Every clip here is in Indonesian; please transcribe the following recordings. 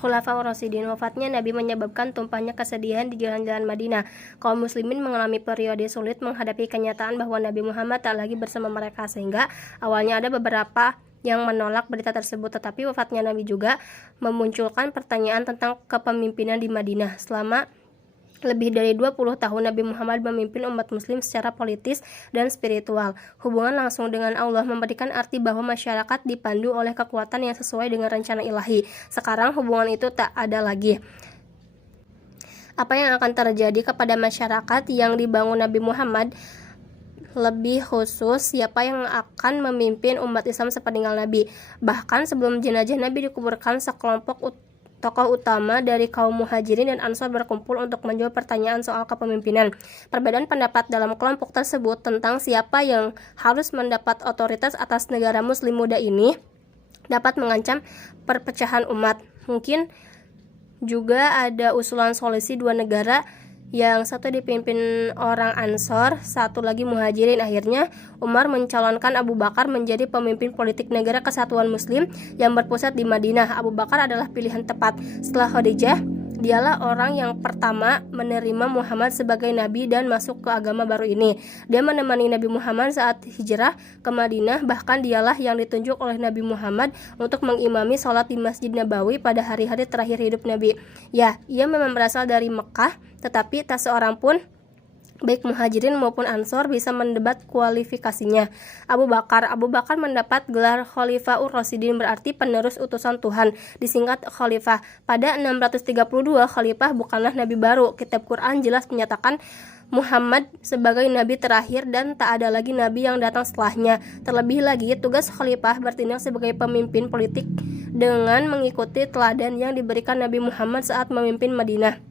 Khulafaur Rasyidin. Wafatnya Nabi menyebabkan tumpahnya kesedihan di jalan-jalan Madinah. Kaum muslimin mengalami periode sulit menghadapi kenyataan bahwa Nabi Muhammad tak lagi bersama mereka, sehingga awalnya ada beberapa yang menolak berita tersebut. Tetapi wafatnya Nabi juga memunculkan pertanyaan tentang kepemimpinan di Madinah. Selama lebih dari 20 tahun Nabi Muhammad memimpin umat muslim secara politis dan spiritual. Hubungan langsung dengan Allah memberikan arti bahwa masyarakat dipandu oleh kekuatan yang sesuai dengan rencana ilahi. Sekarang hubungan itu tak ada lagi. Apa yang akan terjadi kepada masyarakat yang dibangun Nabi Muhammad? Lebih khusus, siapa yang akan memimpin umat Islam sepeninggal Nabi? Bahkan sebelum jenazah Nabi dikuburkan, sekelompok tokoh utama dari kaum Muhajirin dan Ansor berkumpul untuk menjawab pertanyaan soal kepemimpinan. Perbedaan pendapat dalam kelompok tersebut tentang siapa yang harus mendapat otoritas atas negara muslim muda ini dapat mengancam perpecahan umat. Mungkin juga ada usulan solusi dua negara, yang satu dipimpin orang Ansor, satu lagi Muhajirin. Akhirnya Umar mencalonkan Abu Bakar menjadi pemimpin politik negara kesatuan muslim yang berpusat di Madinah. Abu Bakar adalah pilihan tepat. Setelah Khadijah, dialah orang yang pertama menerima Muhammad sebagai nabi dan masuk ke agama baru ini. Dia menemani Nabi Muhammad saat hijrah ke Madinah, bahkan dialah yang ditunjuk oleh Nabi Muhammad untuk mengimami sholat di Masjid Nabawi pada hari-hari terakhir hidup Nabi. Ya, ia memang berasal dari Mekah, tetapi tak seorang pun baik Muhajirin maupun Ansor bisa mendebat kualifikasinya. Abu Bakar mendapat gelar Khalifaur Rasyidin, berarti penerus utusan Tuhan, disingkat Khalifah. Pada 632, Khalifah bukanlah nabi baru. Kitab Quran jelas menyatakan Muhammad sebagai nabi terakhir dan tak ada lagi nabi yang datang setelahnya. Terlebih lagi, tugas Khalifah bertindak sebagai pemimpin politik dengan mengikuti teladan yang diberikan Nabi Muhammad saat memimpin Madinah.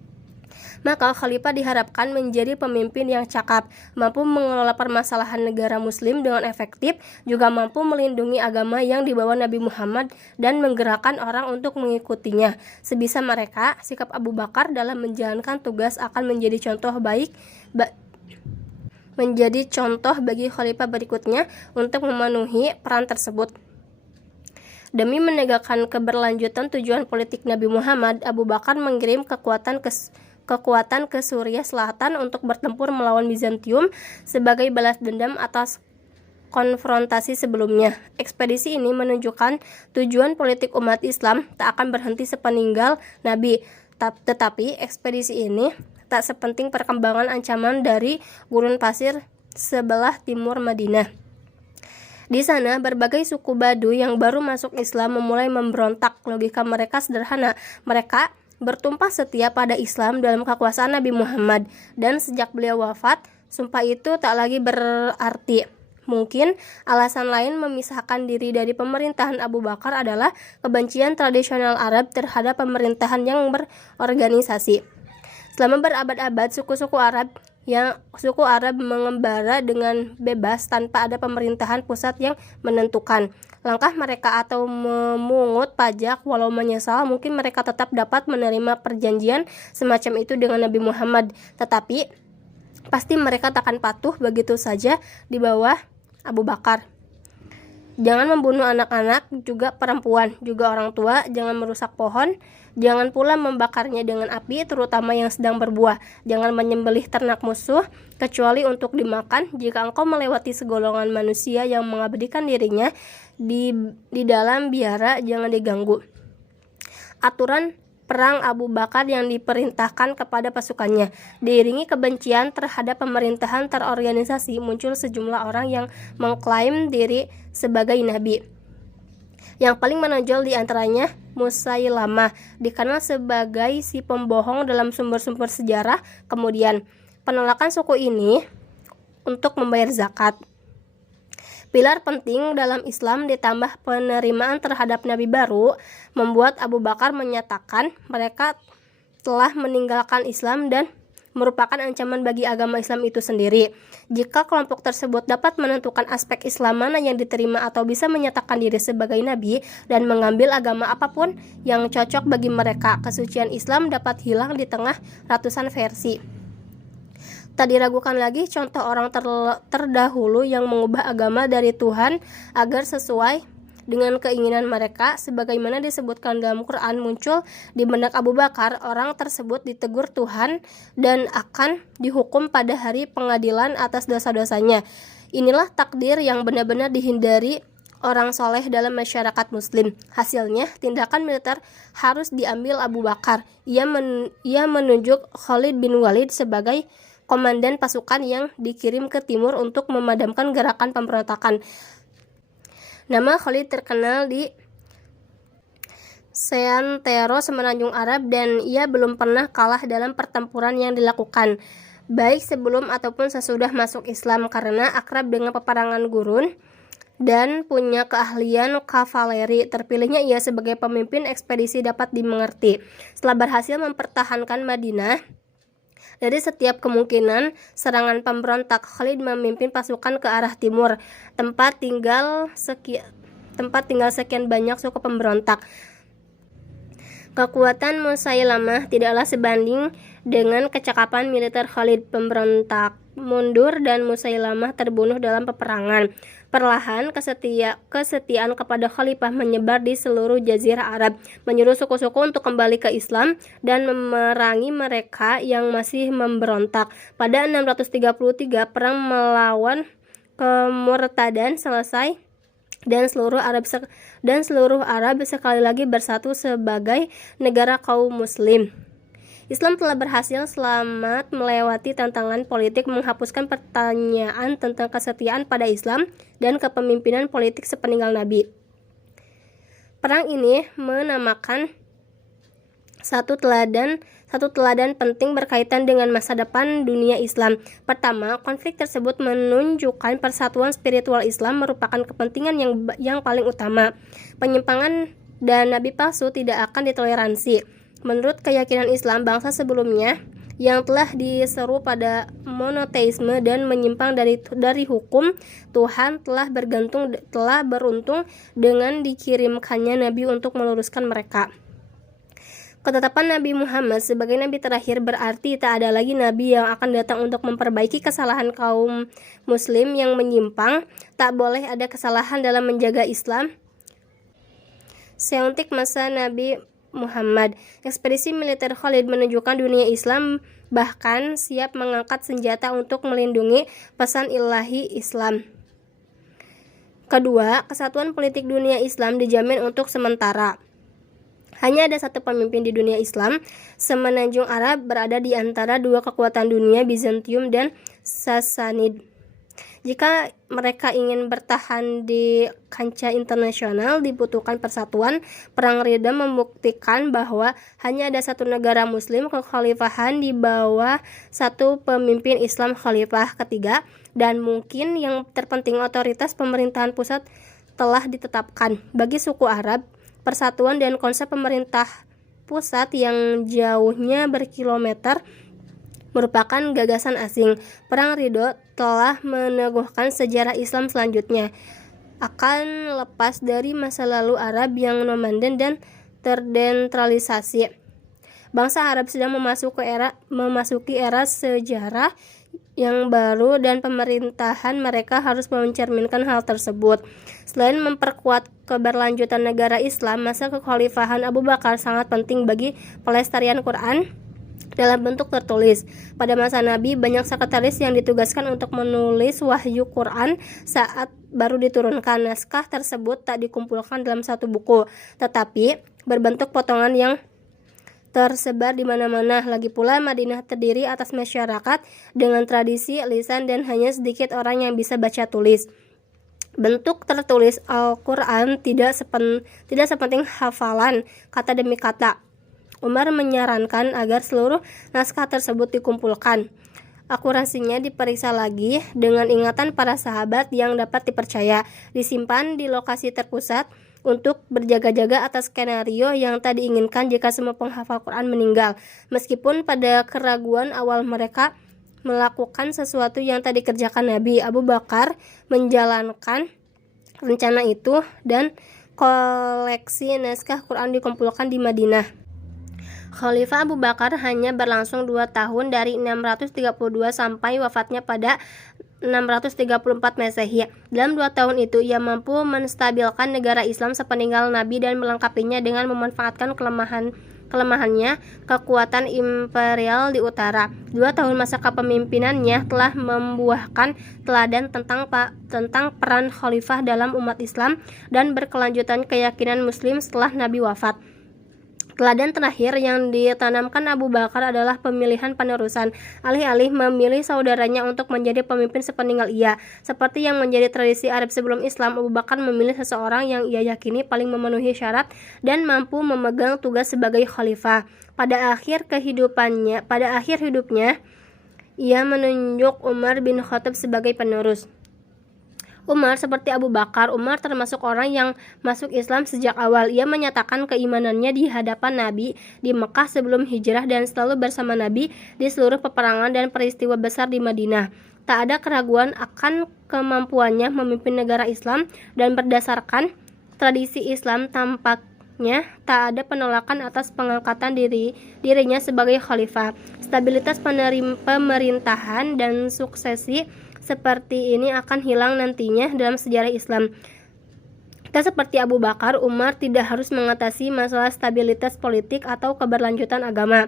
Maka Khalifah diharapkan menjadi pemimpin yang cakap, mampu mengelola permasalahan negara muslim dengan efektif, juga mampu melindungi agama yang dibawa Nabi Muhammad dan menggerakkan orang untuk mengikutinya. Sebisa mereka, sikap Abu Bakar dalam menjalankan tugas akan menjadi contoh bagi khalifah berikutnya untuk memenuhi peran tersebut. Demi menegakkan keberlanjutan tujuan politik Nabi Muhammad, Abu Bakar mengirim kekuatan ke Suriah Selatan untuk bertempur melawan Bizantium sebagai balas dendam atas konfrontasi sebelumnya. Ekspedisi ini menunjukkan tujuan politik umat Islam tak akan berhenti sepeninggal Nabi. Tetapi ekspedisi ini tak sepenting perkembangan ancaman dari gurun pasir sebelah timur Madinah. Di sana, berbagai suku Baduy yang baru masuk Islam memulai memberontak. Logika mereka sederhana. Mereka bertumpah setia pada Islam dalam kekuasaan Nabi Muhammad, dan sejak beliau wafat, sumpah itu tak lagi berarti. Mungkin alasan lain memisahkan diri dari pemerintahan Abu Bakar adalah kebencian tradisional Arab terhadap pemerintahan yang berorganisasi. Selama berabad-abad, suku Arab mengembara dengan bebas tanpa ada pemerintahan pusat yang menentukan langkah mereka atau memungut pajak. Walau menyesal, mungkin mereka tetap dapat menerima perjanjian semacam itu dengan Nabi Muhammad, tetapi pasti mereka takkan patuh begitu saja di bawah Abu Bakar. Jangan membunuh anak-anak, juga perempuan, juga orang tua. Jangan merusak pohon. Jangan pula membakarnya dengan api, terutama yang sedang berbuah. Jangan menyembelih ternak musuh, kecuali untuk dimakan. Jika engkau melewati segolongan manusia yang mengabdikan dirinya di dalam biara, jangan diganggu. Aturan perang Abu Bakar yang diperintahkan kepada pasukannya. Diiringi kebencian terhadap pemerintahan terorganisasi, muncul sejumlah orang yang mengklaim diri sebagai nabi. Yang paling menonjol di antaranya Musailamah, dikenal sebagai si pembohong dalam sumber-sumber sejarah. Kemudian, penolakan suku ini untuk membayar zakat. Pilar penting dalam Islam ditambah penerimaan terhadap Nabi baru membuat Abu Bakar menyatakan mereka telah meninggalkan Islam dan merupakan ancaman bagi agama Islam itu sendiri. Jika kelompok tersebut dapat menentukan aspek Islam mana yang diterima atau bisa menyatakan diri sebagai Nabi dan mengambil agama apapun yang cocok bagi mereka, kesucian Islam dapat hilang di tengah ratusan versi. Tak diragukan lagi contoh orang terdahulu yang mengubah agama dari Tuhan agar sesuai dengan keinginan mereka, sebagaimana disebutkan dalam Quran, muncul di benak Abu Bakar, orang tersebut ditegur Tuhan dan akan dihukum pada hari pengadilan atas dosa-dosanya. Inilah takdir yang benar-benar dihindari orang soleh dalam masyarakat muslim. Hasilnya, tindakan militer harus diambil Abu Bakar. Ia menunjuk Khalid bin Walid sebagai komandan pasukan yang dikirim ke timur untuk memadamkan gerakan pemberontakan. Nama Khalid terkenal di seantero semenanjung Arab dan ia belum pernah kalah dalam pertempuran yang dilakukan, baik sebelum ataupun sesudah masuk Islam, karena akrab dengan peperangan gurun dan punya keahlian kavaleri. Terpilihnya ia sebagai pemimpin ekspedisi dapat dimengerti. Setelah berhasil mempertahankan Madinah dari setiap kemungkinan serangan pemberontak, Khalid memimpin pasukan ke arah timur, tempat tinggal sekian banyak suku pemberontak. Kekuatan Musailamah tidaklah sebanding dengan kecakapan militer Khalid. Pemberontak mundur dan Musailamah terbunuh dalam peperangan. Perlahan, kesetiaan kepada khalifah menyebar di seluruh jazirah Arab, menyuruh suku-suku untuk kembali ke Islam dan memerangi mereka yang masih memberontak. Pada 633, perang melawan kemurtadan selesai dan seluruh Arab sekali lagi bersatu sebagai negara kaum muslim. Islam telah berhasil selamat melewati tantangan politik, menghapuskan pertanyaan tentang kesetiaan pada Islam dan kepemimpinan politik sepeninggal Nabi. Perang ini menamakan satu teladan penting berkaitan dengan masa depan dunia Islam. Pertama, konflik tersebut menunjukkan persatuan spiritual Islam merupakan kepentingan yang paling utama. Penyimpangan dan nabi palsu tidak akan ditoleransi. Menurut keyakinan Islam, bangsa sebelumnya yang telah diseru pada monoteisme dan menyimpang dari hukum Tuhan telah beruntung dengan dikirimkannya nabi untuk meluruskan mereka. Ketetapan Nabi Muhammad sebagai nabi terakhir berarti tak ada lagi nabi yang akan datang untuk memperbaiki kesalahan kaum muslim yang menyimpang. Tak boleh ada kesalahan dalam menjaga Islam. Seuntik masa Nabi Muhammad, ekspedisi militer Khalid menunjukkan dunia Islam bahkan siap mengangkat senjata untuk melindungi pesan ilahi Islam. Kedua, kesatuan politik dunia Islam dijamin untuk sementara. Hanya ada satu pemimpin di dunia Islam. Semenanjung Arab berada di antara dua kekuatan dunia, Bizantium dan Sassanid. Jika mereka ingin bertahan di kancah internasional, dibutuhkan persatuan. Perang Ridha membuktikan bahwa hanya ada satu negara muslim kekhalifahan di bawah satu pemimpin Islam, khalifah ketiga, dan mungkin yang terpenting, otoritas pemerintahan pusat telah ditetapkan. Bagi suku Arab, persatuan dan konsep pemerintah pusat yang jauhnya berkilometer merupakan gagasan asing. Perang Ridha telah meneguhkan sejarah Islam selanjutnya akan lepas dari masa lalu Arab yang nomaden dan terdentralisasi. Bangsa Arab sedang memasuki era sejarah yang baru dan pemerintahan mereka harus mencerminkan hal tersebut. Selain memperkuat keberlanjutan negara Islam, masa kekhalifahan Abu Bakar sangat penting bagi pelestarian Quran dalam bentuk tertulis. Pada masa Nabi, banyak sekretaris yang ditugaskan untuk menulis wahyu Quran saat baru diturunkan. Naskah tersebut tak dikumpulkan dalam satu buku, tetapi berbentuk potongan yang tersebar di mana-mana. Lagi pula, Madinah terdiri atas masyarakat dengan tradisi, lisan, dan hanya sedikit orang yang bisa baca tulis. Bentuk tertulis Al-Quran tidak sepenting hafalan kata demi kata. Umar menyarankan agar seluruh naskah tersebut dikumpulkan. Akurasinya diperiksa lagi dengan ingatan para sahabat yang dapat dipercaya, disimpan di lokasi terpusat untuk berjaga-jaga atas skenario yang tak diinginkan jika semua penghafal Quran meninggal. Meskipun pada keraguan awal mereka melakukan sesuatu yang tak dikerjakan Nabi, Abu Bakar menjalankan rencana itu dan koleksi naskah Quran dikumpulkan di Madinah. Khalifah Abu Bakar hanya berlangsung 2 tahun, dari 632 sampai wafatnya pada 634 Masehi. Dalam 2 tahun itu, ia mampu menstabilkan negara Islam sepeninggal Nabi dan melengkapinya dengan memanfaatkan kelemahannya kekuatan imperial di utara. 2 tahun masa kepemimpinannya telah membuahkan teladan tentang peran khalifah dalam umat Islam dan berkelanjutan keyakinan Muslim setelah Nabi wafat. Teladan terakhir yang ditanamkan Abu Bakar adalah pemilihan penerusan. Alih-alih memilih saudaranya untuk menjadi pemimpin sepeninggal ia, seperti yang menjadi tradisi Arab sebelum Islam, Abu Bakar memilih seseorang yang ia yakini paling memenuhi syarat dan mampu memegang tugas sebagai khalifah. Pada akhir hidupnya, ia menunjuk Umar bin Khattab sebagai penerus. Umar seperti Abu Bakar, Umar termasuk orang yang masuk Islam sejak awal. Ia menyatakan keimanannya di hadapan Nabi di Mekah sebelum hijrah dan selalu bersama Nabi di seluruh peperangan dan peristiwa besar di Madinah. Tak ada keraguan akan kemampuannya memimpin negara Islam dan berdasarkan tradisi Islam tampaknya tak ada penolakan atas pengangkatan dirinya sebagai khalifah. Stabilitas pemerintahan dan suksesi seperti ini akan hilang nantinya dalam sejarah Islam. Tak seperti Abu Bakar, Umar tidak harus mengatasi masalah stabilitas politik atau keberlanjutan agama.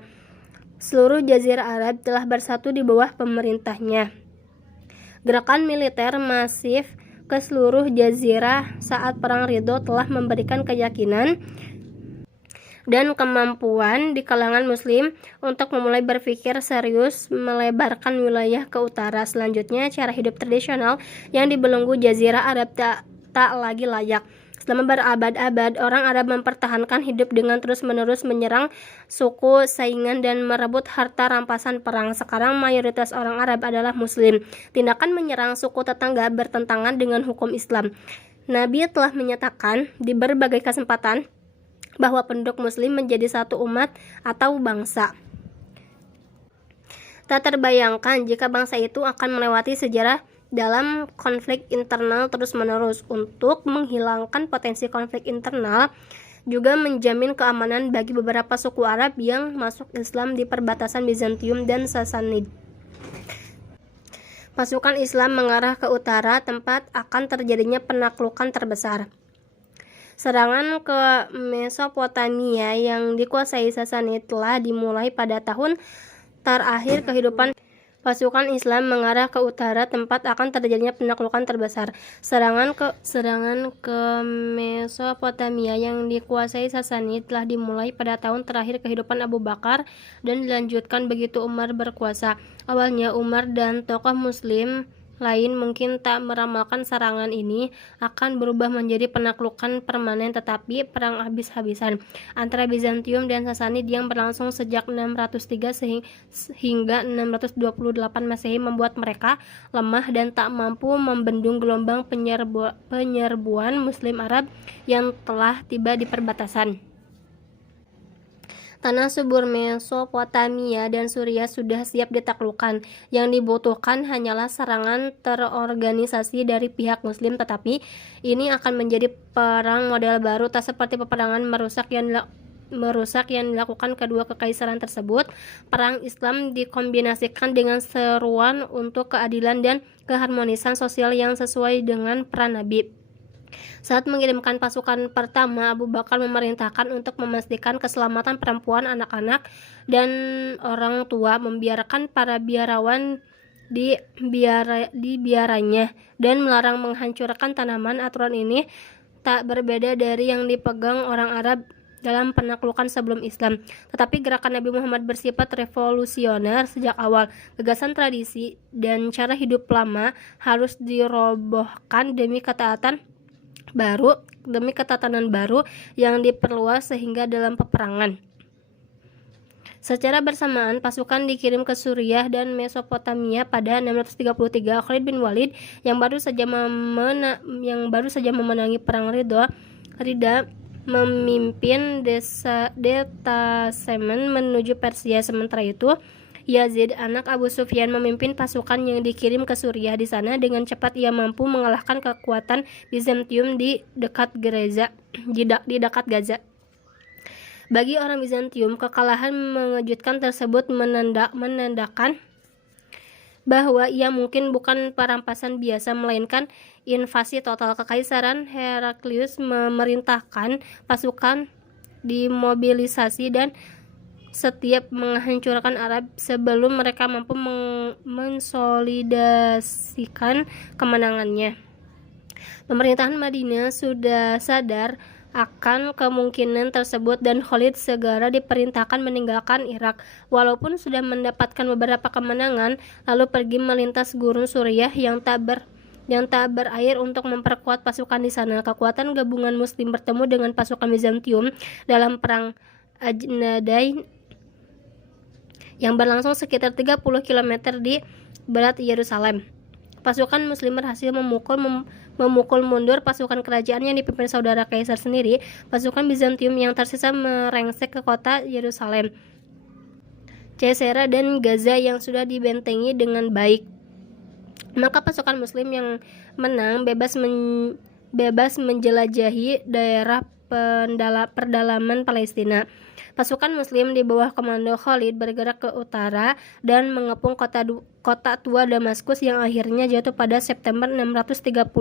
Seluruh Jazirah Arab telah bersatu di bawah pemerintahnya. Gerakan militer masif ke seluruh jazirah saat Perang Ridho telah memberikan keyakinan dan kemampuan di kalangan Muslim untuk memulai berpikir serius melebarkan wilayah ke utara. Selanjutnya, cara hidup tradisional yang dibelenggu Jazirah Arab tak lagi layak. Selama berabad-abad, orang Arab mempertahankan hidup dengan terus-menerus menyerang suku saingan dan merebut harta rampasan perang. Sekarang mayoritas orang Arab adalah Muslim. Tindakan menyerang suku tetangga bertentangan dengan hukum Islam. Nabi telah menyatakan di berbagai kesempatan bahwa penduduk Muslim menjadi satu umat atau bangsa. Tak terbayangkan jika bangsa itu akan melewati sejarah dalam konflik internal terus-menerus. Untuk menghilangkan potensi konflik internal, juga menjamin keamanan bagi beberapa suku Arab yang masuk Islam di perbatasan Bizantium dan Sasanid. Pasukan Islam mengarah ke utara, tempat akan terjadinya penaklukan terbesar. Serangan ke Mesopotamia yang dikuasai Sasanid telah dimulai pada tahun terakhir kehidupan. Pasukan Islam mengarah ke utara, tempat akan terjadinya penaklukan terbesar. Serangan ke Mesopotamia yang dikuasai Sasanid telah dimulai pada tahun terakhir kehidupan Abu Bakar dan dilanjutkan begitu Umar berkuasa. Awalnya Umar dan tokoh Muslim lain mungkin tak meramalkan serangan ini akan berubah menjadi penaklukan permanen, tetapi perang habis-habisan antara Bizantium dan Sasanid yang berlangsung sejak 603 hingga 628 Masehi membuat mereka lemah dan tak mampu membendung gelombang penyerbuan Muslim Arab yang telah tiba di perbatasan. Tanah subur Mesopotamia dan Suriah sudah siap ditaklukkan. Yang dibutuhkan hanyalah serangan terorganisasi dari pihak Muslim, tetapi ini akan menjadi perang model baru, tak seperti peperangan merusak yang dilakukan kedua kekaisaran tersebut. Perang Islam dikombinasikan dengan seruan untuk keadilan dan keharmonisan sosial yang sesuai dengan peran Nabi. Saat mengirimkan pasukan pertama, Abu Bakar memerintahkan untuk memastikan keselamatan perempuan, anak-anak, dan orang tua, membiarkan para biarawan di biaranya, dan melarang menghancurkan tanaman. Aturan ini tak berbeda dari yang dipegang orang Arab dalam penaklukan sebelum Islam, tetapi gerakan Nabi Muhammad bersifat revolusioner sejak awal. Gagasan tradisi dan cara hidup lama harus dirobohkan demi ketatanan baru yang diperluas sehingga dalam peperangan. Secara bersamaan, pasukan dikirim ke Suriah dan Mesopotamia pada 633. Khalid bin Walid yang baru saja memenangi perang Ridha memimpin detasemen menuju Persia. Sementara itu, Yazid, anak Abu Sufyan, memimpin pasukan yang dikirim ke Suriah. Di sana dengan cepat ia mampu mengalahkan kekuatan Bizantium di dekat Gaza. Bagi orang Bizantium, kekalahan mengejutkan tersebut menandakan bahwa ia mungkin bukan perampasan biasa melainkan invasi total. Kekaisaran Heraklius memerintahkan pasukan dimobilisasi dan setiap menghancurkan Arab sebelum mereka mampu mensolidasikan kemenangannya. Pemerintahan Madinah sudah sadar akan kemungkinan tersebut dan Khalid segera diperintahkan meninggalkan Irak. Walaupun sudah mendapatkan beberapa kemenangan, lalu pergi melintas gurun Suriah yang tak berair untuk memperkuat pasukan di sana. Kekuatan gabungan Muslim bertemu dengan pasukan Bizantium dalam perang Ajnadain yang berlangsung sekitar 30 km di barat Yerusalem. Pasukan Muslim berhasil memukul mundur pasukan kerajaan yang dipimpin saudara kaisar sendiri. Pasukan Bizantium yang tersisa merengsek ke kota Yerusalem, Caesarea dan Gaza yang sudah dibentengi dengan baik. Maka pasukan Muslim yang menang bebas menjelajahi daerah perdalaman Palestina. Pasukan Muslim di bawah komando Khalid bergerak ke utara dan mengepung kota tua Damaskus yang akhirnya jatuh pada September 635.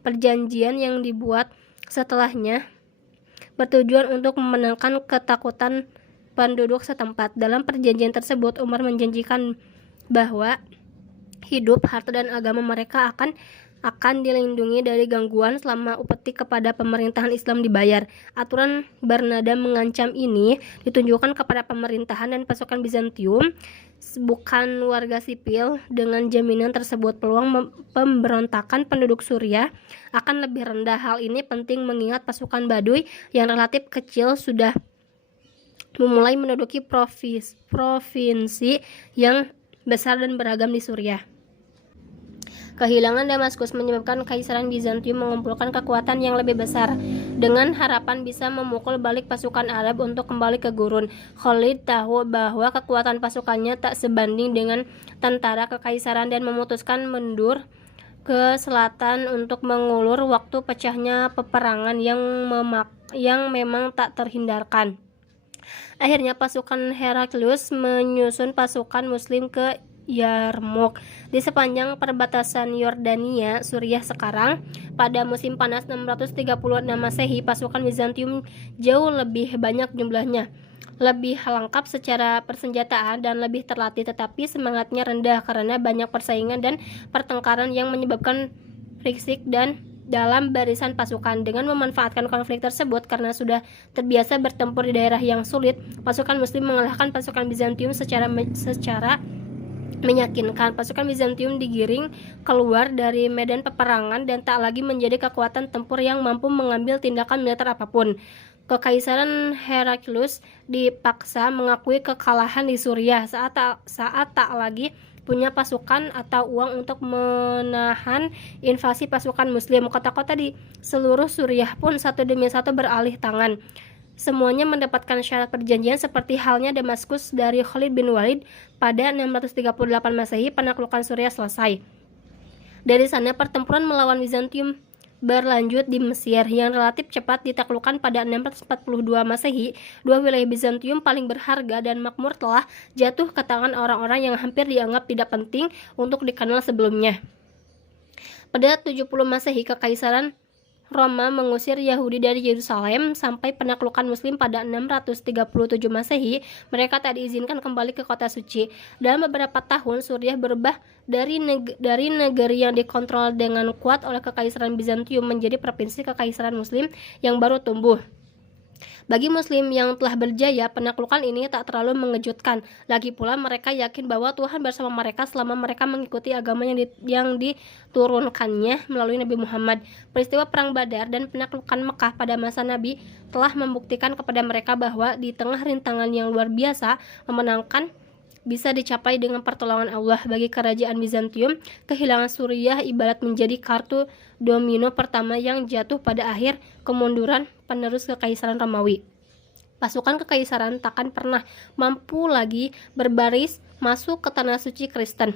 Perjanjian yang dibuat setelahnya bertujuan untuk memenangkan ketakutan penduduk setempat. Dalam perjanjian tersebut, Umar menjanjikan bahwa hidup, harta, dan agama mereka akan dilindungi dari gangguan selama upeti kepada pemerintahan Islam dibayar. Aturan bernada mengancam ini ditunjukkan kepada pemerintahan dan pasukan Bizantium, bukan warga sipil. Dengan jaminan tersebut, peluang pemberontakan penduduk Suriah akan lebih rendah. Hal ini penting mengingat pasukan Baduy yang relatif kecil sudah memulai menduduki provinsi yang besar dan beragam di Suriah. Kehilangan Damaskus menyebabkan Kaisaran Bizantium mengumpulkan kekuatan yang lebih besar dengan harapan bisa memukul balik pasukan Arab untuk kembali ke gurun. Khalid tahu bahwa kekuatan pasukannya tak sebanding dengan tentara kekaisaran dan memutuskan mundur ke selatan untuk mengulur waktu pecahnya peperangan yang memang tak terhindarkan. Akhirnya pasukan Heraklius menyusun pasukan Muslim ke Yarmouk di sepanjang perbatasan Yordania, Suriah sekarang. Pada musim panas 636 Masehi, pasukan Bizantium jauh lebih banyak jumlahnya, lebih lengkap secara persenjataan dan lebih terlatih, tetapi semangatnya rendah karena banyak persaingan dan pertengkaran yang menyebabkan friksi dan dalam barisan pasukan. Dengan memanfaatkan konflik tersebut karena sudah terbiasa bertempur di daerah yang sulit, pasukan Muslim mengalahkan pasukan Bizantium secara meyakinkan. Pasukan Bizantium digiring keluar dari medan peperangan dan tak lagi menjadi kekuatan tempur yang mampu mengambil tindakan militer apapun. Kekaisaran Heraklius dipaksa mengakui kekalahan di Suriah saat tak lagi punya pasukan atau uang untuk menahan invasi pasukan Muslim. Kota-kota di seluruh Suriah pun satu demi satu beralih tangan. Semuanya mendapatkan syarat perjanjian seperti halnya Damaskus dari Khalid bin Walid pada 638 Masehi. Penaklukan Suriah selesai. Dari sana pertempuran melawan Bizantium berlanjut di Mesir yang relatif cepat ditaklukkan pada 642 Masehi. Dua wilayah Bizantium paling berharga dan makmur telah jatuh ke tangan orang-orang yang hampir dianggap tidak penting untuk dikenal sebelumnya. Pada 70 Masehi, Kekaisaran Roma mengusir Yahudi dari Yerusalem. Sampai penaklukan Muslim pada 637 Masehi, mereka tak diizinkan kembali ke kota suci. Dalam beberapa tahun, Suriah berubah dari negeri yang dikontrol dengan kuat oleh Kekaisaran Bizantium menjadi provinsi Kekaisaran Muslim yang baru tumbuh. Bagi Muslim yang telah berjaya, penaklukan ini tak terlalu mengejutkan. Lagi pula mereka yakin bahwa Tuhan bersama mereka selama mereka mengikuti agama yang diturunkannya melalui Nabi Muhammad. Peristiwa Perang Badar dan penaklukan Mekah pada masa Nabi telah membuktikan kepada mereka bahwa di tengah rintangan yang luar biasa, memenangkan bisa dicapai dengan pertolongan Allah. Bagi kerajaan Bizantium, kehilangan Suriah ibarat menjadi kartu domino pertama yang jatuh pada akhir kemunduran penerus Kekaisaran Romawi. Pasukan Kekaisaran takkan pernah mampu lagi berbaris masuk ke tanah suci Kristen.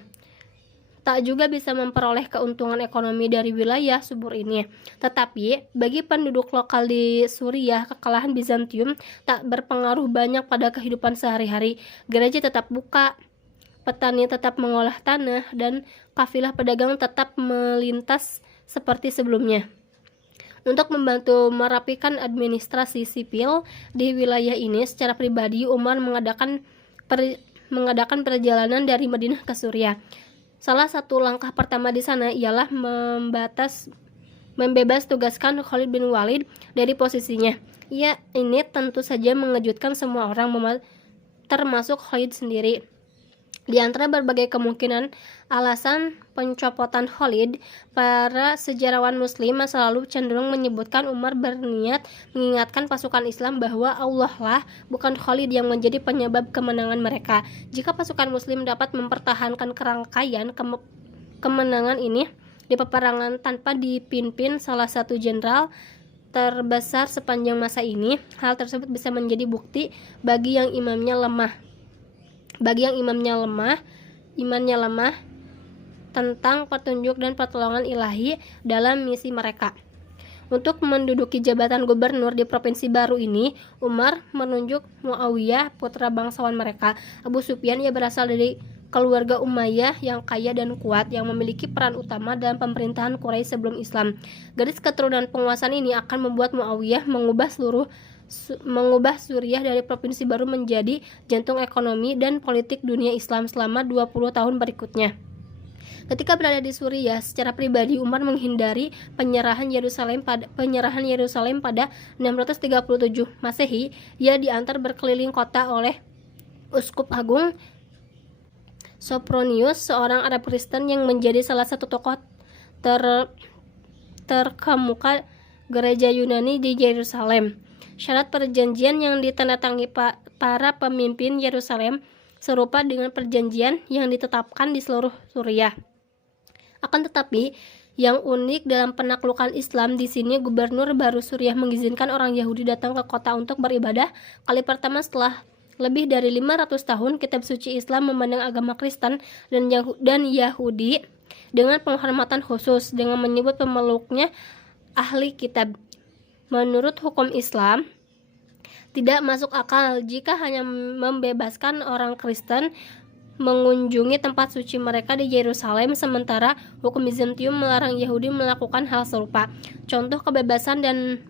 Tak juga bisa memperoleh keuntungan ekonomi dari wilayah subur ini. Tetapi bagi penduduk lokal di Suriah, kekalahan Bizantium tak berpengaruh banyak pada kehidupan sehari-hari. Gereja tetap buka, petani tetap mengolah tanah, dan kafilah pedagang tetap melintas seperti sebelumnya. Untuk membantu merapikan administrasi sipil di wilayah ini, secara pribadi Umar mengadakan perjalanan dari Madinah ke Suriah. Salah satu langkah pertama di sana ialah membebas tugaskan Khalid bin Walid dari posisinya. Ini tentu saja mengejutkan semua orang, termasuk Khalid sendiri. Di antara berbagai kemungkinan alasan pencopotan Khalid, para sejarawan muslim masa lalu cenderung menyebutkan Umar berniat mengingatkan pasukan Islam bahwa Allah lah, bukan Khalid, yang menjadi penyebab kemenangan mereka. Jika pasukan muslim dapat mempertahankan kerangkaian kemenangan ini di peperangan tanpa dipimpin salah satu jenderal terbesar sepanjang masa ini, hal tersebut bisa menjadi bukti bagi yang imannya lemah tentang petunjuk dan pertolongan ilahi dalam misi mereka. Untuk menduduki jabatan gubernur di provinsi baru ini, Umar menunjuk Muawiyah, putra bangsawan mereka. Abu Sufyan, ia berasal dari keluarga Umayyah yang kaya dan kuat, yang memiliki peran utama dalam pemerintahan Quraisy sebelum Islam. Garis keturunan penguasaan ini akan membuat Muawiyah mengubah Suriah dari provinsi baru menjadi jantung ekonomi dan politik dunia Islam selama 20 tahun berikutnya. Ketika berada di Suriah, secara pribadi Umar menghindari penyerahan Yerusalem pada 637 Masehi. Ia diantar berkeliling kota oleh Uskup Agung Sopronius, seorang Arab Kristen yang menjadi salah satu tokoh terkemuka gereja Yunani di Yerusalem. Syarat perjanjian yang ditandatangani para pemimpin Yerusalem serupa dengan perjanjian yang ditetapkan di seluruh Suriah. Akan tetapi, yang unik dalam penaklukan Islam di sini, gubernur baru Suriah mengizinkan orang Yahudi datang ke kota untuk beribadah. Kali pertama setelah lebih dari 500 tahun, kitab suci Islam memandang agama Kristen dan Yahudi dengan penghormatan khusus, dengan menyebut pemeluknya ahli kitab. Menurut hukum Islam, tidak masuk akal jika hanya membebaskan orang Kristen mengunjungi tempat suci mereka di Yerusalem, sementara hukum Bizantium melarang Yahudi melakukan hal serupa. Contoh kebebasan dan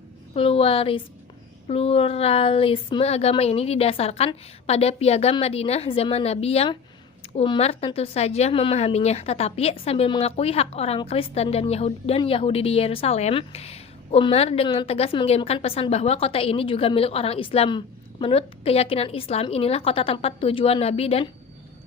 pluralisme agama ini didasarkan pada Piagam Madinah zaman Nabi yang Umar tentu saja memahaminya. Tetapi sambil mengakui hak orang Kristen dan Yahudi di Yerusalem, Umar dengan tegas mengirimkan pesan bahwa kota ini juga milik orang Islam. Menurut keyakinan Islam, inilah kota tempat tujuan Nabi dan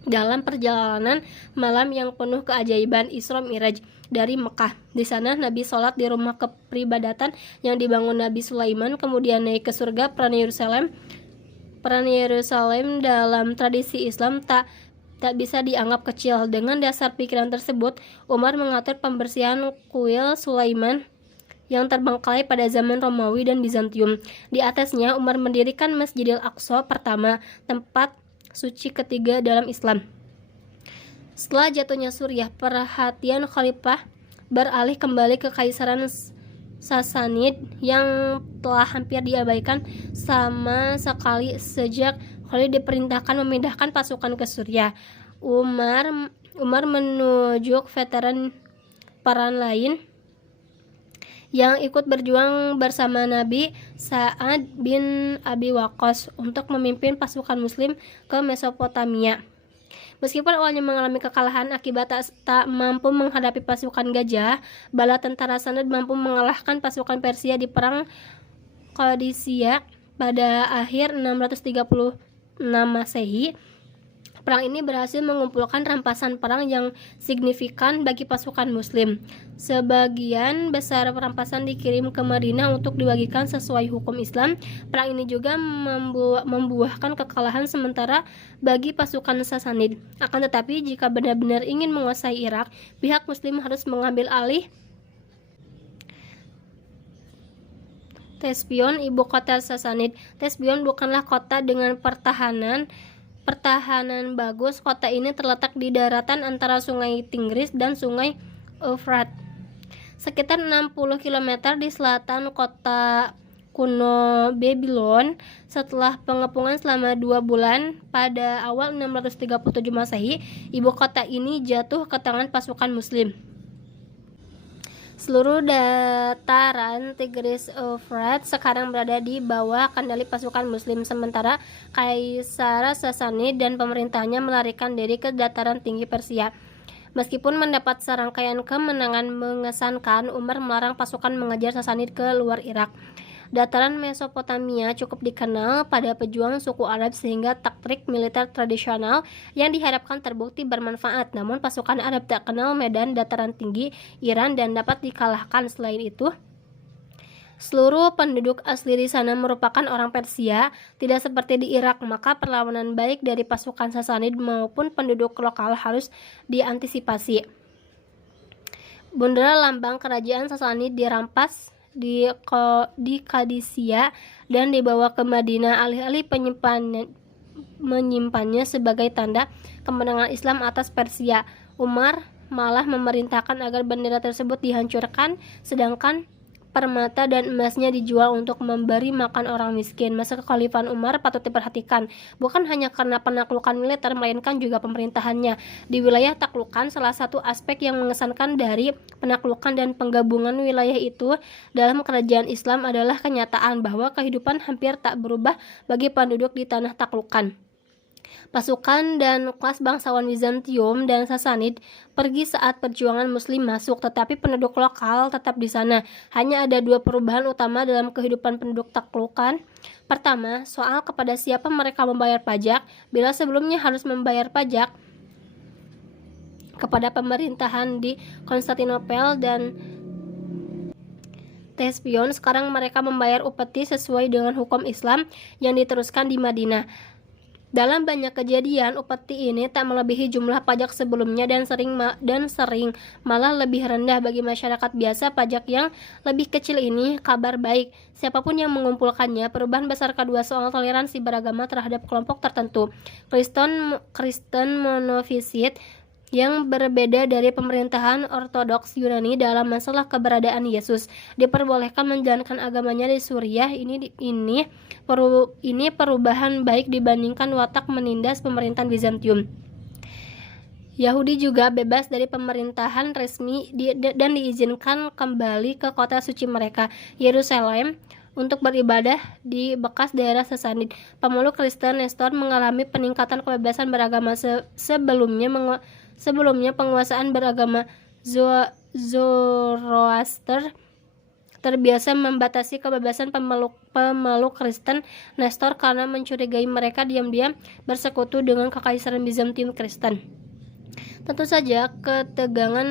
dalam perjalanan malam yang penuh keajaiban Isra Miraj dari Mekah. Di sana Nabi sholat di rumah kepribadatan yang dibangun Nabi Sulaiman, kemudian naik ke surga. Peran Yerusalem dalam tradisi Islam tak bisa dianggap kecil. Dengan dasar pikiran tersebut, Umar mengatur pembersihan kuil Sulaiman yang terbengkalai pada zaman Romawi dan Bizantium. Di atasnya, Umar mendirikan Masjidil Aqsa pertama, tempat suci ketiga dalam Islam. Setelah jatuhnya Suriah, perhatian Khalifah beralih kembali ke Kaisaran Sasanid yang telah hampir diabaikan sama sekali sejak Khalid diperintahkan memindahkan pasukan ke Suriah. Umar menunjuk veteran peran lain yang ikut berjuang bersama Nabi, Sa'ad bin Abi Waqqas, untuk memimpin pasukan muslim ke Mesopotamia. Meskipun awalnya mengalami kekalahan akibat tak mampu menghadapi pasukan gajah, bala tentara Sanad mampu mengalahkan pasukan Persia di perang Qadisiyah pada akhir 636 Masehi. Perang ini berhasil mengumpulkan rampasan perang yang signifikan bagi pasukan muslim. Sebagian besar rampasan dikirim ke Madinah untuk dibagikan sesuai hukum Islam. Perang ini juga membuahkan kekalahan sementara bagi pasukan Sasanid. Akan tetapi, jika benar-benar ingin menguasai Irak, pihak muslim harus mengambil alih Tespion, ibu kota Sasanid. Tespion bukanlah kota dengan pertahanan bagus. Kota ini terletak di daratan antara Sungai Tigris dan Sungai Eufrat, sekitar 60 km di selatan kota kuno Babylon. Setelah pengepungan selama 2 bulan pada awal 637 Masehi, ibu kota ini jatuh ke tangan pasukan Muslim. Seluruh dataran Tigris Euphrates sekarang berada di bawah kendali pasukan Muslim, sementara Kaisar Sasani dan pemerintahnya melarikan diri ke dataran tinggi Persia. Meskipun mendapat serangkaian kemenangan mengesankan, Umar melarang pasukan mengejar Sasanid ke luar Irak. Dataran Mesopotamia cukup dikenal pada pejuang suku Arab sehingga taktik militer tradisional yang diharapkan terbukti bermanfaat. Namun pasukan Arab tak kenal medan dataran tinggi Iran dan dapat dikalahkan. Selain itu, seluruh penduduk asli di sana merupakan orang Persia, tidak seperti di Irak, maka perlawanan baik dari pasukan Sasanid maupun penduduk lokal harus diantisipasi. Bundaran lambang kerajaan Sasanid dirampas di Qadisiyah dan dibawa ke Madinah. Alih-alih menyimpannya sebagai tanda kemenangan Islam atas Persia, Umar malah memerintahkan agar bendera tersebut dihancurkan, sedangkan permata dan emasnya dijual untuk memberi makan orang miskin. Masa kekhalifahan Umar patut diperhatikan, bukan hanya karena penaklukan militer, melainkan juga pemerintahannya. Di wilayah taklukan, salah satu aspek yang mengesankan dari penaklukan dan penggabungan wilayah itu dalam kerajaan Islam adalah kenyataan bahwa kehidupan hampir tak berubah bagi penduduk di tanah taklukan. Pasukan dan kelas bangsawan Bizantium dan Sasanid pergi saat perjuangan Muslim masuk, tetapi penduduk lokal tetap di sana. Hanya ada 2 perubahan utama dalam kehidupan penduduk taklukan. Pertama, soal kepada siapa mereka membayar pajak. Bila sebelumnya harus membayar pajak kepada pemerintahan di Konstantinopel dan Thespion, sekarang mereka membayar upeti sesuai dengan hukum Islam yang diteruskan di Madinah. Dalam banyak kejadian, upeti ini tak melebihi jumlah pajak sebelumnya dan sering malah lebih rendah bagi masyarakat biasa. Pajak yang lebih kecil ini kabar baik. Siapapun yang mengumpulkannya. Perubahan besar kedua soal toleransi beragama terhadap kelompok tertentu. Kristen monofisit yang berbeda dari pemerintahan Ortodoks Yunani dalam masalah keberadaan Yesus diperbolehkan menjalankan agamanya di Suriah. Ini perubahan baik dibandingkan watak menindas pemerintahan Bizantium. Yahudi juga bebas dari pemerintahan resmi dan diizinkan kembali ke kota suci mereka, Yerusalem, untuk beribadah di bekas daerah Sasanid. Pemeluk Kristen Nestor mengalami peningkatan kebebasan beragama. Sebelumnya penguasaan beragama Zoroaster terbiasa membatasi kebebasan pemeluk Kristen Nestor karena mencurigai mereka diam-diam bersekutu dengan kekaisaran Bizantium Kristen. Tentu saja ketegangan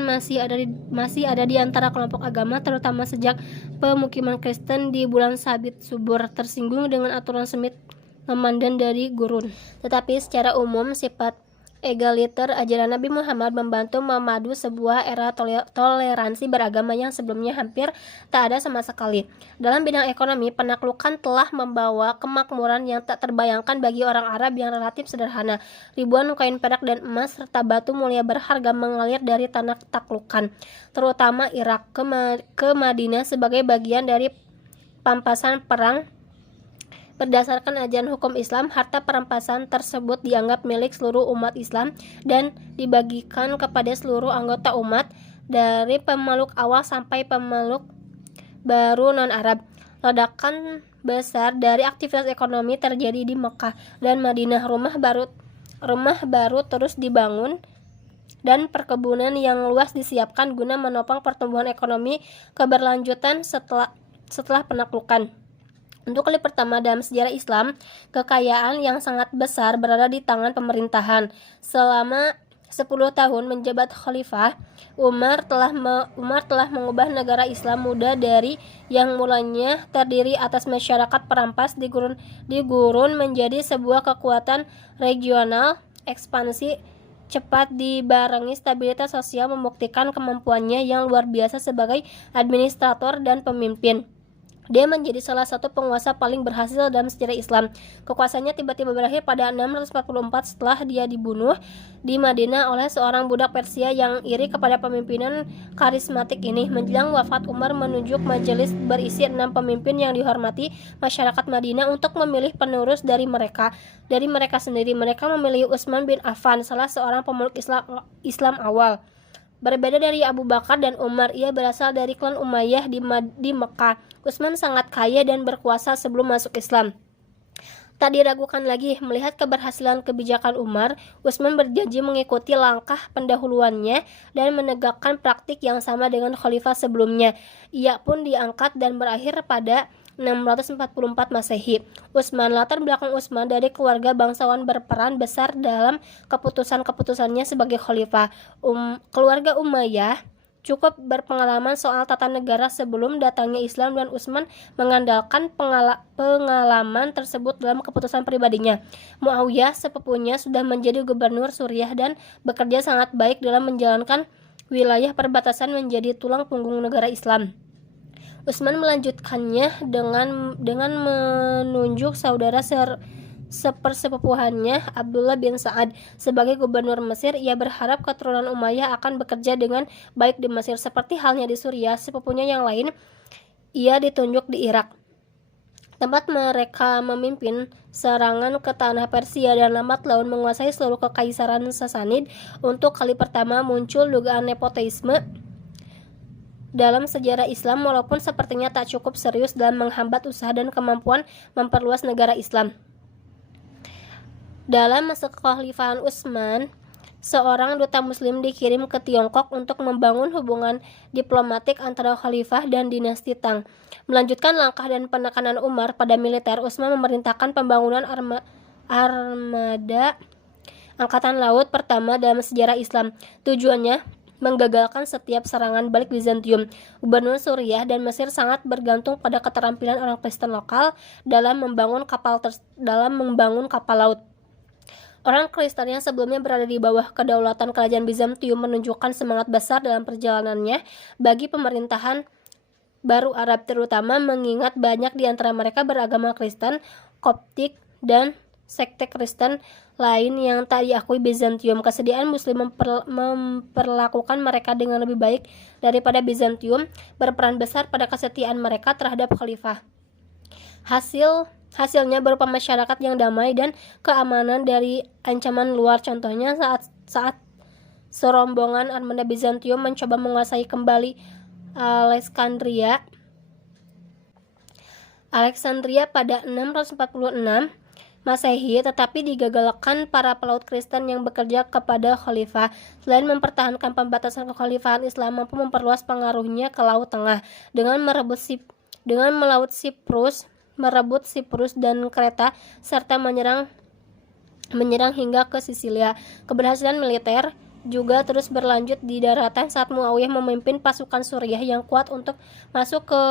masih ada di antara kelompok agama, terutama sejak pemukiman Kristen di bulan sabit subur tersinggung dengan aturan semit Ramadan dari gurun. Tetapi secara umum sifat egaliter ajaran Nabi Muhammad membantu memadu sebuah era toleransi beragama yang sebelumnya hampir tak ada sama sekali. Dalam bidang ekonomi, penaklukan telah membawa kemakmuran yang tak terbayangkan bagi orang Arab yang relatif sederhana. Ribuan koin perak dan emas serta batu mulia berharga mengalir dari tanah taklukan, terutama Irak, ke Madinah sebagai bagian dari pampasan perang. Berdasarkan ajaran hukum Islam, harta perampasan tersebut dianggap milik seluruh umat Islam dan dibagikan kepada seluruh anggota umat, dari pemeluk awal sampai pemeluk baru non-Arab. Ledakan besar dari aktivitas ekonomi terjadi di Mekah dan Madinah. Rumah baru terus dibangun dan perkebunan yang luas disiapkan guna menopang pertumbuhan ekonomi keberlanjutan setelah penaklukan. Untuk kali pertama dalam sejarah Islam, kekayaan yang sangat besar berada di tangan pemerintahan. Selama 10 tahun menjabat khalifah, Umar telah mengubah negara Islam muda dari yang mulanya terdiri atas masyarakat perampas di gurun menjadi sebuah kekuatan regional. Ekspansi cepat dibarengi stabilitas sosial membuktikan kemampuannya yang luar biasa sebagai administrator dan pemimpin. Dia menjadi salah satu penguasa paling berhasil dalam sejarah Islam. Kekuasaannya tiba-tiba berakhir pada 644 setelah dia dibunuh di Madinah oleh seorang budak Persia yang iri kepada pemimpinan karismatik ini. Menjelang wafat, Umar menunjuk majelis berisi 6 pemimpin yang dihormati masyarakat Madinah untuk memilih penerus dari mereka. Dari mereka sendiri, mereka memilih Utsman bin Affan, salah seorang pemeluk Islam awal. Berbeda dari Abu Bakar dan Umar, ia berasal dari klan Umayyah di Mekah. Utsman sangat kaya dan berkuasa sebelum masuk Islam. Tak diragukan lagi, melihat keberhasilan kebijakan Umar, Utsman berjanji mengikuti langkah pendahuluannya dan menegakkan praktik yang sama dengan khalifah sebelumnya. Ia pun diangkat dan berakhir pada 644 Masehi. Latar belakang Utsman dari keluarga bangsawan berperan besar dalam keputusan-keputusannya sebagai khalifah. Keluarga Umayyah cukup berpengalaman soal tata negara sebelum datangnya Islam dan Utsman mengandalkan pengalaman tersebut dalam keputusan pribadinya. Muawiyah, sepupunya, sudah menjadi gubernur Suriah dan bekerja sangat baik dalam menjalankan wilayah perbatasan menjadi tulang punggung negara Islam. Utsman melanjutkannya dengan menunjuk saudara sepersepupuannya Abdullah bin Sa'ad sebagai gubernur Mesir. Ia berharap keturunan Umayyah akan bekerja dengan baik di Mesir seperti halnya di Suriah. Sepupunya yang lain ia ditunjuk di Irak, tempat mereka memimpin serangan ke tanah Persia dan lambat laun menguasai seluruh kekaisaran Sasanid. Untuk kali pertama muncul dugaan nepotisme dalam sejarah Islam, walaupun sepertinya tak cukup serius dalam menghambat usaha dan kemampuan memperluas negara Islam. Dalam masa kekhalifahan Utsman, seorang duta muslim dikirim ke Tiongkok untuk membangun hubungan diplomatik antara khalifah dan dinasti Tang. Melanjutkan langkah dan penekanan Umar pada militer, Utsman memerintahkan pembangunan armada angkatan laut pertama dalam sejarah Islam. Tujuannya menggagalkan setiap serangan balik Bizantium. Gubernur Suriah dan Mesir sangat bergantung pada keterampilan orang Kristen lokal dalam membangun kapal laut. Orang Kristen yang sebelumnya berada di bawah kedaulatan kerajaan Bizantium menunjukkan semangat besar dalam perjalanannya bagi pemerintahan baru Arab, terutama mengingat banyak di antara mereka beragama Kristen, Koptik, dan sekte Kristen lain yang tak diakui Bizantium. Kesediaan Muslim memperlakukan mereka dengan lebih baik daripada Bizantium berperan besar pada kesetiaan mereka terhadap khalifah. Hasilnya berupa masyarakat yang damai dan keamanan dari ancaman luar. Contohnya saat serombongan armada Bizantium mencoba menguasai kembali Alexandria pada 646 Masehi, tetapi digagalkan para pelaut Kristen yang bekerja kepada khalifah. Selain mempertahankan pembatasan kekhalifahan, Islam mampu memperluas pengaruhnya ke Laut Tengah dengan merebut Siprus dan Kreta serta menyerang hingga ke Sisilia. Keberhasilan militer juga terus berlanjut di daratan saat Muawiyah memimpin pasukan Suriah yang kuat untuk masuk ke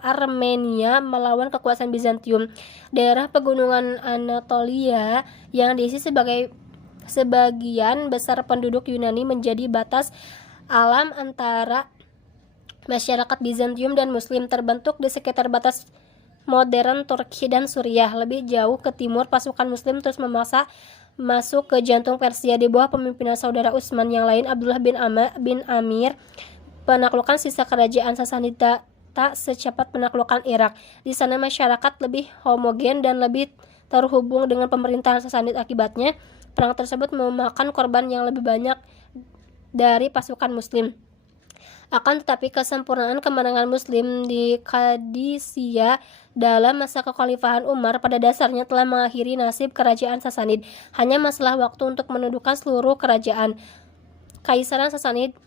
Armenia melawan kekuasaan Bizantium. Daerah pegunungan Anatolia yang diisi sebagian besar penduduk Yunani menjadi batas alam antara masyarakat Bizantium dan Muslim, terbentuk di sekitar batas modern Turki dan Suriah. Lebih jauh ke timur, pasukan Muslim terus memaksa masuk ke jantung Persia di bawah pemimpinan saudara Utsman yang lain, Abdullah bin Amir. Penaklukan sisa kerajaan Sasanid tak secepat penaklukan Irak. Di sana masyarakat lebih homogen dan lebih terhubung dengan pemerintahan Sasanid. Akibatnya, perang tersebut memakan korban yang lebih banyak dari pasukan Muslim. Akan tetapi kesempurnaan kemenangan Muslim di Qadisiyah dalam masa kekhalifahan Umar pada dasarnya telah mengakhiri nasib kerajaan Sasanid. Hanya masalah waktu untuk menundukkan seluruh kerajaan. Kaisaran Sasanid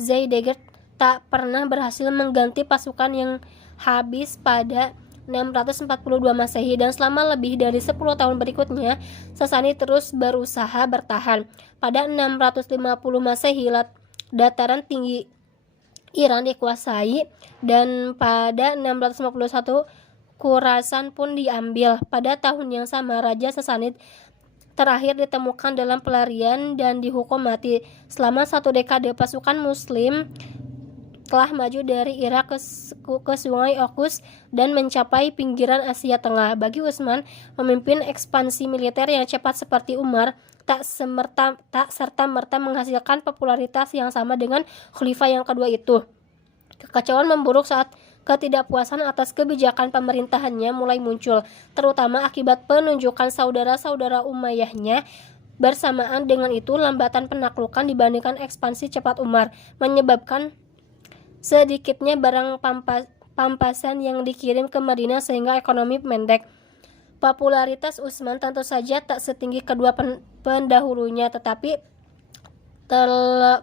Zaidegerd tak pernah berhasil mengganti pasukan yang habis pada 642 Masehi, dan selama lebih dari 10 tahun berikutnya Sasanid terus berusaha bertahan. Pada 650 Masehi, dataran tinggi Iran dikuasai, dan pada 651 Khurasan pun diambil. Pada tahun yang sama, Raja Sasanid terakhir ditemukan dalam pelarian dan dihukum mati. Selama 1 dekade, pasukan Muslim telah maju dari Irak ke Sungai Okhus dan mencapai pinggiran Asia Tengah. Bagi Utsman, memimpin ekspansi militer yang cepat seperti Umar tak serta-merta menghasilkan popularitas yang sama dengan khalifah yang kedua itu. Kekacauan memburuk saat ketidakpuasan atas kebijakan pemerintahannya mulai muncul, terutama akibat penunjukan saudara-saudara Umayyahnya. Bersamaan dengan itu, lambatan penaklukan dibandingkan ekspansi cepat Umar menyebabkan sedikitnya barang pampasan yang dikirim ke Madinah sehingga ekonomi pendek. Popularitas Utsman tentu saja tak setinggi kedua pendahulunya, tetapi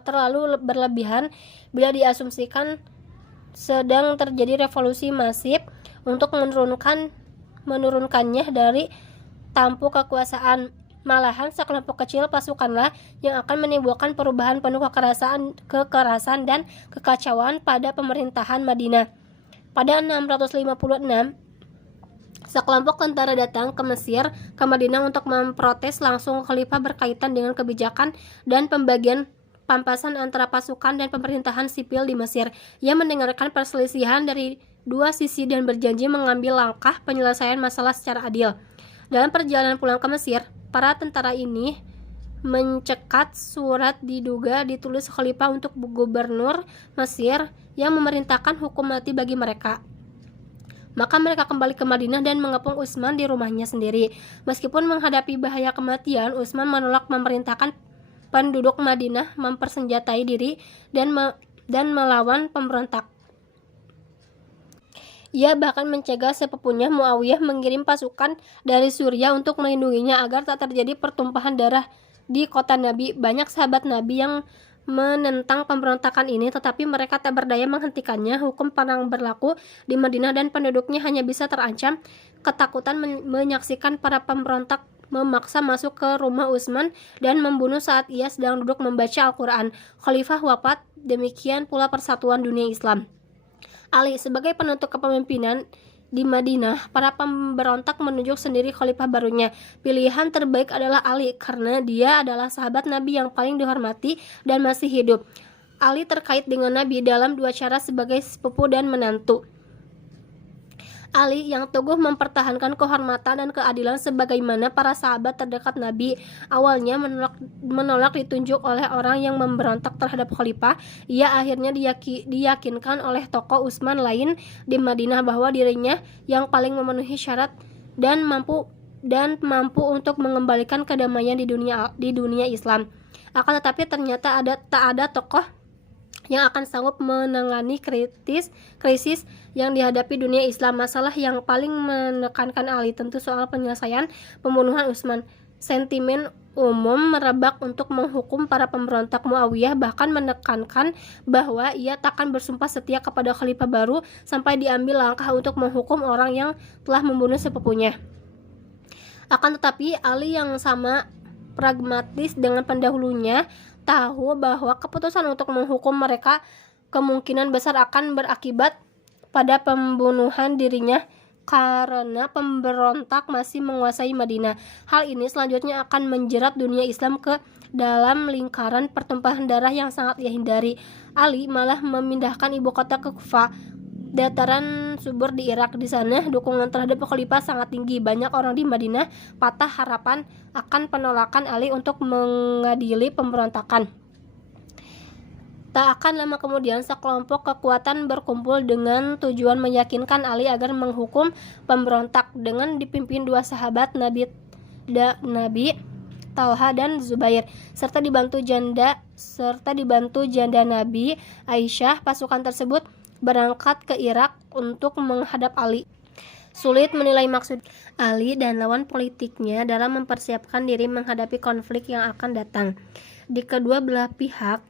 terlalu berlebihan bila diasumsikan sedang terjadi revolusi masif untuk menurunkannya dari tampuk kekuasaan. Malahan sekelompok kecil pasukanlah yang akan menimbulkan perubahan penuh kekerasan dan kekacauan pada pemerintahan Madinah. Pada 656, sekelompok tentara datang ke Mesir, ke Madinah untuk memprotes langsung khalifah berkaitan dengan kebijakan dan pembagian pampasan antara pasukan dan pemerintahan sipil di Mesir. Ia mendengarkan perselisihan dari dua sisi dan berjanji mengambil langkah penyelesaian masalah secara adil. Dalam perjalanan pulang ke Mesir, para tentara ini mencekat surat diduga ditulis khalifah untuk gubernur Mesir yang memerintahkan hukum mati bagi mereka. Maka mereka kembali ke Madinah dan mengepung Utsman di rumahnya sendiri. Meskipun menghadapi bahaya kematian, Utsman menolak memerintahkan penduduk Madinah mempersenjatai diri dan melawan pemberontak. Ia bahkan mencegah sepupunya Muawiyah mengirim pasukan dari Suriah untuk melindunginya agar tak terjadi pertumpahan darah di kota Nabi. Banyak sahabat Nabi yang menentang pemberontakan ini, tetapi mereka tak berdaya menghentikannya. Hukum perang berlaku di Madinah dan penduduknya hanya bisa terancam. Ketakutan menyaksikan para pemberontak memaksa masuk ke rumah Utsman dan membunuh saat ia sedang duduk membaca Al-Quran. Khalifah wafat, demikian pula persatuan dunia Islam. Ali sebagai penentu kepemimpinan di Madinah, para pemberontak menunjuk sendiri khalifah barunya. Pilihan terbaik adalah Ali karena dia adalah sahabat Nabi yang paling dihormati dan masih hidup. Ali terkait dengan Nabi dalam dua cara sebagai sepupu dan menantu. Ali yang teguh mempertahankan kehormatan dan keadilan sebagaimana para sahabat terdekat Nabi. Awalnya menolak ditunjuk oleh orang yang memberontak terhadap khalifah. Ia akhirnya diyakinkan oleh tokoh Utsman lain di Madinah bahwa dirinya yang paling memenuhi syarat dan mampu untuk mengembalikan kedamaian di dunia Islam. Akan tetapi ternyata tak ada tokoh yang akan sanggup menangani krisis yang dihadapi dunia Islam. Masalah yang paling menekankan Ali tentu soal penyelesaian pembunuhan Utsman. Sentimen umum merebak untuk menghukum para pemberontak. Muawiyah bahkan menekankan bahwa ia takkan bersumpah setia kepada khalifah baru sampai diambil langkah untuk menghukum orang yang telah membunuh sepupunya. Akan tetapi Ali yang sama pragmatis dengan pendahulunya tahu bahwa keputusan untuk menghukum mereka kemungkinan besar akan berakibat pada pembunuhan dirinya karena pemberontak masih menguasai Madinah. Hal ini selanjutnya akan menjerat dunia Islam ke dalam lingkaran pertumpahan darah yang sangat ia hindari. Ali malah memindahkan ibu kota ke Kufa, dataran subur di Irak. Di sana dukungan terhadap khalifah sangat tinggi. Banyak orang di Madinah patah harapan akan penolakan Ali untuk mengadili pemberontakan. Tak akan lama kemudian sekelompok kekuatan berkumpul dengan tujuan meyakinkan Ali agar menghukum pemberontak dengan dipimpin dua sahabat Nabi Talha dan Zubair serta dibantu janda Nabi Aisyah. Pasukan tersebut berangkat ke Irak untuk menghadap Ali. Sulit menilai maksud Ali dan lawan politiknya dalam mempersiapkan diri menghadapi konflik yang akan datang. Di kedua belah pihak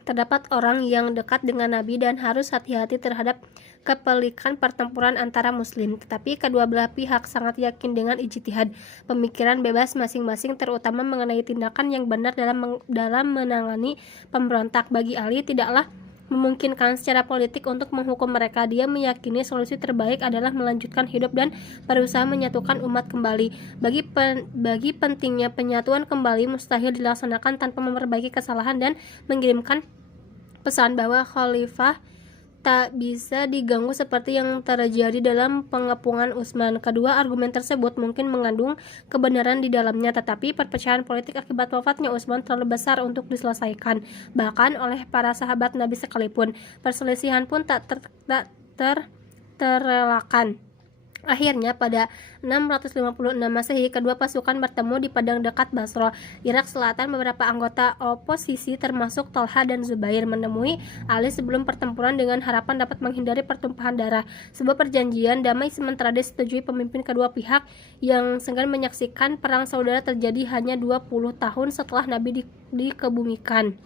terdapat orang yang dekat dengan Nabi dan harus hati-hati terhadap kepelikan pertempuran antara muslim. Tetapi kedua belah pihak sangat yakin dengan ijtihad, pemikiran bebas masing-masing, terutama mengenai tindakan yang benar dalam menangani pemberontak. Bagi Ali tidaklah memungkinkan secara politik untuk menghukum mereka. Dia meyakini solusi terbaik adalah melanjutkan hidup dan berusaha menyatukan umat kembali. Bagi pentingnya penyatuan kembali mustahil dilaksanakan tanpa memperbaiki kesalahan dan mengirimkan pesan bahwa khalifah tak bisa diganggu seperti yang terjadi dalam pengepungan Utsman. Kedua argumen tersebut mungkin mengandung kebenaran di dalamnya, tetapi perpecahan politik akibat wafatnya Utsman terlalu besar untuk diselesaikan, bahkan oleh para sahabat Nabi sekalipun. Perselisihan pun tak terelakkan. Akhirnya pada 656 Masehi, kedua pasukan bertemu di padang dekat Basra, Irak Selatan. Beberapa anggota oposisi termasuk Thalha dan Zubair menemui Ali sebelum pertempuran dengan harapan dapat menghindari pertumpahan darah. Sebuah perjanjian damai sementara disetujui pemimpin kedua pihak yang segan menyaksikan perang saudara terjadi hanya 20 tahun setelah Nabi dikebumikan.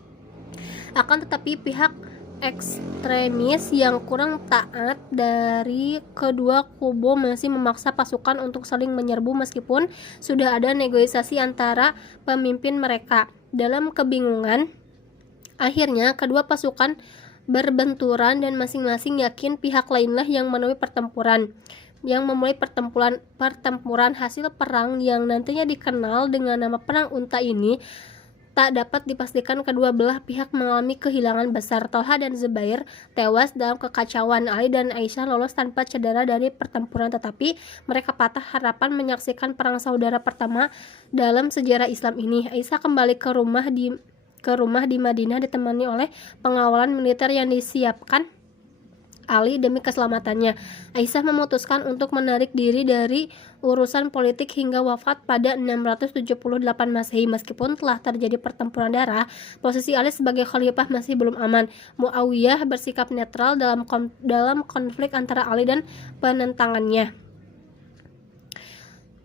Akan tetapi pihak ekstremis yang kurang taat dari kedua kubu masih memaksa pasukan untuk saling menyerbu meskipun sudah ada negosiasi antara pemimpin mereka. Dalam kebingungan, akhirnya kedua pasukan berbenturan dan masing-masing yakin pihak lainlah yang memulai pertempuran. Hasil perang yang nantinya dikenal dengan nama Perang Unta ini tak dapat dipastikan. Kedua belah pihak mengalami kehilangan besar. Thalha dan Zubair tewas dalam kekacauan. Ali dan Aisyah lolos tanpa cedera dari pertempuran, tetapi mereka patah harapan menyaksikan perang saudara pertama dalam sejarah Islam ini. Aisyah kembali ke rumah di Madinah ditemani oleh pengawalan militer yang disiapkan Ali demi keselamatannya. Aisyah memutuskan untuk menarik diri dari urusan politik hingga wafat pada 678 Masehi. Meskipun telah terjadi pertempuran darah, posisi Ali sebagai khalifah masih belum aman. Muawiyah bersikap netral dalam konflik antara Ali dan penentangannya,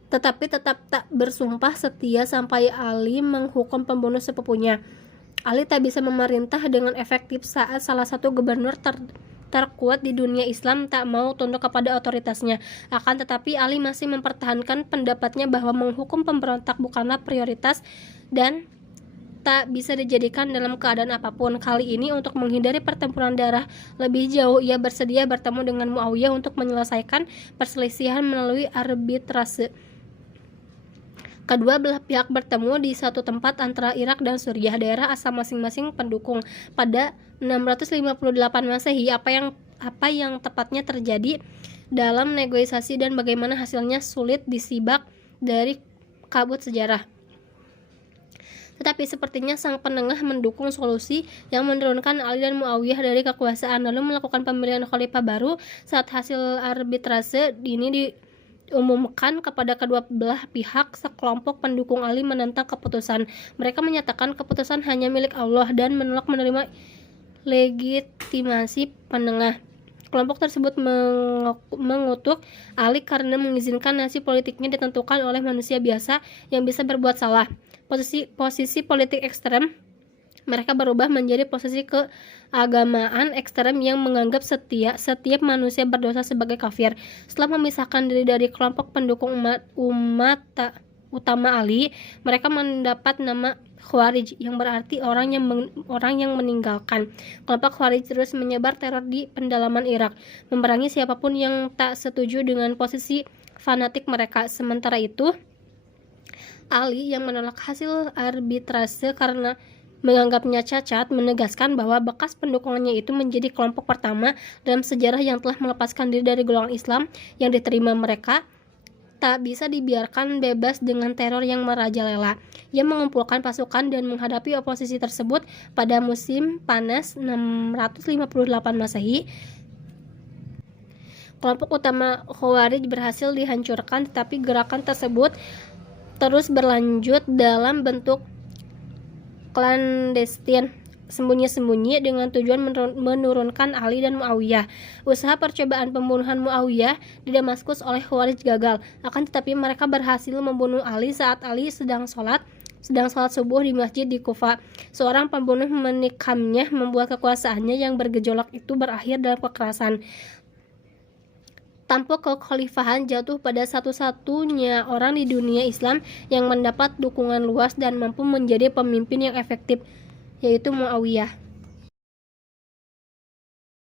tetapi tetap tak bersumpah setia sampai Ali menghukum pembunuh sepupunya. Ali tak bisa memerintah dengan efektif saat salah satu gubernur terkuat di dunia Islam tak mau tunduk kepada otoritasnya. Akan tetapi Ali masih mempertahankan pendapatnya bahwa menghukum pemberontak bukanlah prioritas dan tak bisa dijadikan dalam keadaan apapun. Kali ini untuk menghindari pertempuran darah lebih jauh, ia bersedia bertemu dengan Muawiyah untuk menyelesaikan perselisihan melalui arbitrase. Kedua belah pihak bertemu di satu tempat antara Irak dan Suriah, daerah asal masing-masing pendukung. Pada 658 Masehi, apa yang tepatnya terjadi dalam negosiasi dan bagaimana hasilnya sulit disibak dari kabut sejarah. Tetapi sepertinya sang penengah mendukung solusi yang menurunkan Ali dan Muawiyah dari kekuasaan, lalu melakukan pemilihan khalifah baru. Saat hasil arbitrase ini diumumkan kepada kedua belah pihak, sekelompok pendukung Ali menentang keputusan. Mereka menyatakan keputusan hanya milik Allah dan menolak menerima legitimasi penengah. Kelompok tersebut mengutuk Ali karena mengizinkan nasib politiknya ditentukan oleh manusia biasa yang bisa berbuat salah. Posisi politik ekstrem mereka berubah menjadi posisi keagamaan ekstrem yang menganggap setiap manusia berdosa sebagai kafir. Setelah memisahkan diri dari kelompok pendukung umat utama Ali, mereka mendapat nama Khawarij yang berarti orang yang meninggalkan. Kelompok Khawarij terus menyebar teror di pedalaman Irak, memerangi siapapun yang tak setuju dengan posisi fanatik mereka. Sementara itu, Ali yang menolak hasil arbitrase karena menganggapnya cacat, menegaskan bahwa bekas pendukungannya itu menjadi kelompok pertama dalam sejarah yang telah melepaskan diri dari golongan Islam yang diterima mereka tak bisa dibiarkan bebas dengan teror yang merajalela. Ia mengumpulkan pasukan dan menghadapi oposisi tersebut pada musim panas 658 Masehi. Kelompok utama Khawarij berhasil dihancurkan, tetapi gerakan tersebut terus berlanjut dalam bentuk klandestin, sembunyi-sembunyi dengan tujuan menurunkan Ali dan Muawiyah. Usaha percobaan pembunuhan Muawiyah di Damaskus oleh Khawarij gagal. Akan tetapi mereka berhasil membunuh Ali saat Ali sedang sholat subuh di masjid di Kufa. Seorang pembunuh menikamnya, membuat kekuasaannya yang bergejolak itu berakhir dalam kekerasan. Tampuk kekhalifahan jatuh pada satu-satunya orang di dunia Islam yang mendapat dukungan luas dan mampu menjadi pemimpin yang efektif, yaitu Muawiyah.